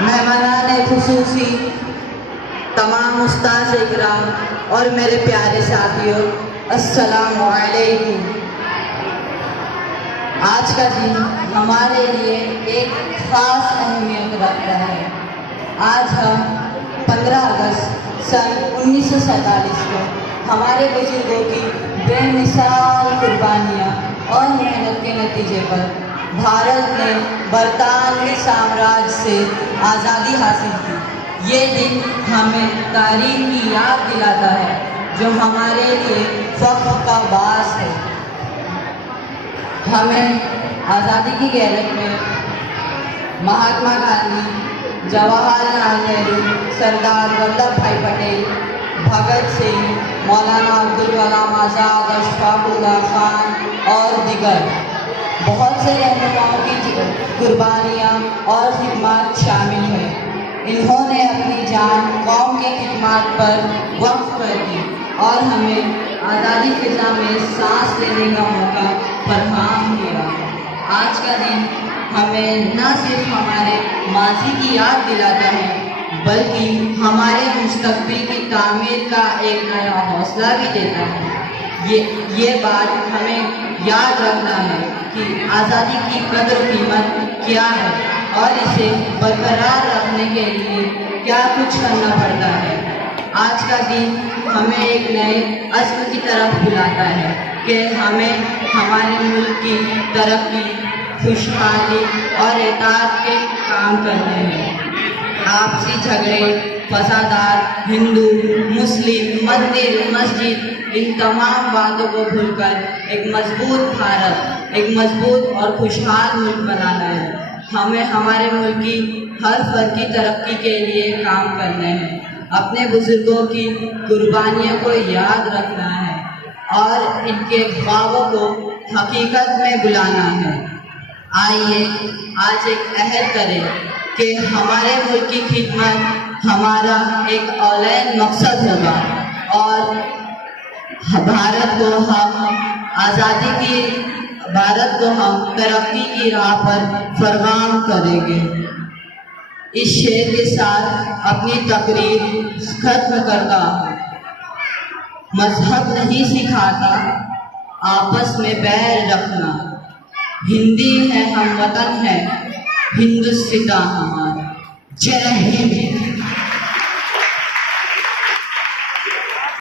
مہمانان خصوصی، تمام استاذ اکرام اور میرے پیارے ساتھیوں، السلام علیکم۔ آج کا دن ہمارے لیے ایک خاص اہمیت رکھتا ہے۔ آج ہم 15 اگست سن 1947 کو ہمارے بزرگوں کی بے مثال قربانیاں اور محنت کے نتیجے پر بھارت نے برطانوی سامراج سے آزادی حاصل کی۔ یہ دن ہمیں تاریخ کی یاد دلاتا ہے جو ہمارے لیے فخر کا باعث ہے۔ ہمیں آزادی کی غیرت میں مہاتما گاندھی، جواہر لال نہرو، سردار ولبھ بھائی پٹیل، بھگت سنگھ، مولانا ابوالکلام آزاد، اشفاق اللہ خان اور دیگر بہت سے رہنماؤں کی قربانیاں اور خدمات شامل ہیں۔ انہوں نے اپنی جان قوم کی خدمات پر وقف کر دی اور ہمیں آزادی فضا میں سانس لینے کا موقع فراہم کیا۔ آج کا دن ہمیں نہ صرف ہمارے ماضی کی یاد دلاتا ہے بلکہ ہمارے مستقبل کی تعمیر کا ایک نیا حوصلہ بھی دیتا ہے۔ یہ بات ہمیں یاد رکھنا ہے کہ آزادی کی قدر و قیمت کیا ہے اور اسے برقرار رکھنے کے لیے کیا کچھ کرنا پڑتا ہے۔ آج کا دن ہمیں ایک نئے عزم کی طرف بلاتا ہے کہ ہمیں ہمارے ملک کی ترقی، خوشحالی اور اتحاد کے کام کرنے ہیں۔ آپسی جھگڑے، فسادات، ہندو مسلم، مندر مسجد، ان تمام باتوں کو بھول کر ایک مضبوط بھارت، ایک مضبوط اور خوشحال ملک بنانا ہے۔ ہمیں ہمارے ملک کی ہر فرد کی ترقی کے لیے کام کرنے ہیں، اپنے بزرگوں کی قربانیوں کو یاد رکھنا ہے اور ان کے خوابوں کو حقیقت میں بلانا ہے۔ آئیے آج ایک عہد کریں کہ ہمارے ملک کی خدمت ہمارا ایک اولین مقصد ہوگا اور بھارت کو ہم ترقی کی راہ پر فرغام کریں گے۔ اس شعر کے ساتھ اپنی تقریر ختم کرتا ہوں۔ مذہب نہیں سکھاتا آپس میں بیر رکھنا، ہندی ہے ہم وطن ہے ہندوستاں ہمارا۔ جے ہند۔